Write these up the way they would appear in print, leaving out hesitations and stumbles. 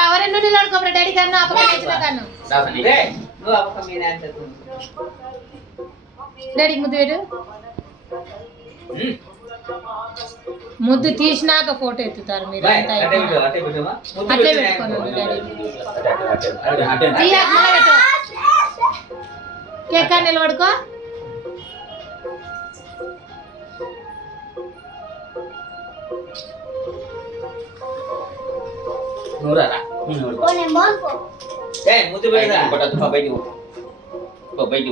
ఎవరైనా నిలబడుకోబరా డాడీ కన్నా కన్నా డాడీకి ముద్దు పెట్టు ముద్దు తీసినాక ఫోటో ఎత్తుతారు మీరు అట్లే పెట్టుకోండి డాడీ కేక్ నిలబడుకో ముద్దు పెడతా బయటికి బయటికి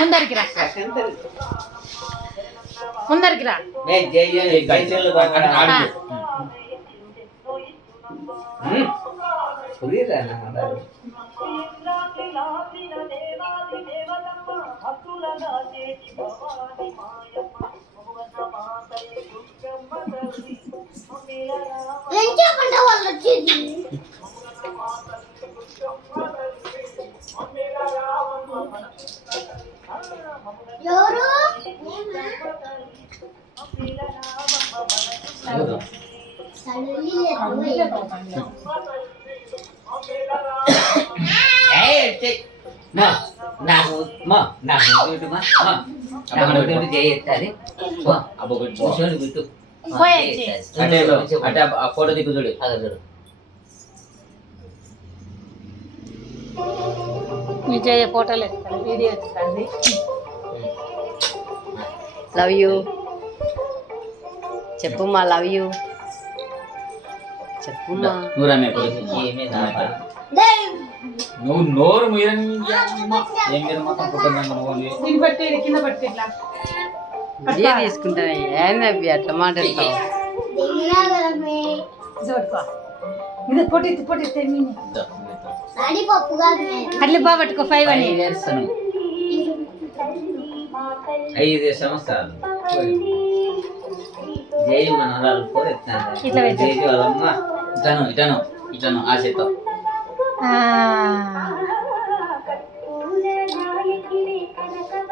ముందరికి రా ముందరికి రా ఫోటో దిక్కు చూడు విజయ్ ఫోటోలు ఎత్తాను వీడియో ఎత్తండి లవ్ యూ చెప్పు మా లవ్ యూ చెప్పు మా నువ్వు నోరు తీసుకుంటా ఏంది అట్లా మాట్లాడతావు అట్లా బాబట్టుకో 5 అని 5 సంవత్సరాలు జై మనవరాలు ఇట్లా వాళ్ళమ్మ ఇటను ఇటను ఆశతో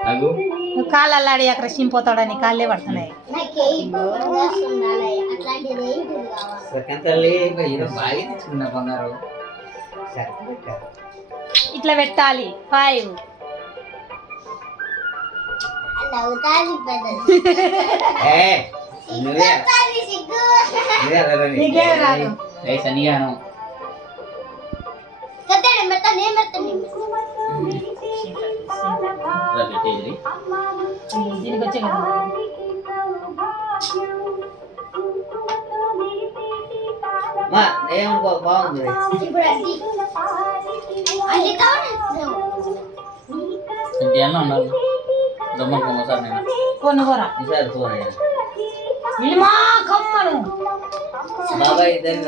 నువ్వు కాళ్ళు అల్లాడి అక్కడ చింపోతాడని కాళ్ళే పడుతున్నాయి ఇట్లా పెట్టాలి 5 దీనికి వచ్చే కదా బాగుంది కమ్మను బాబాయ్ ఇద్దరు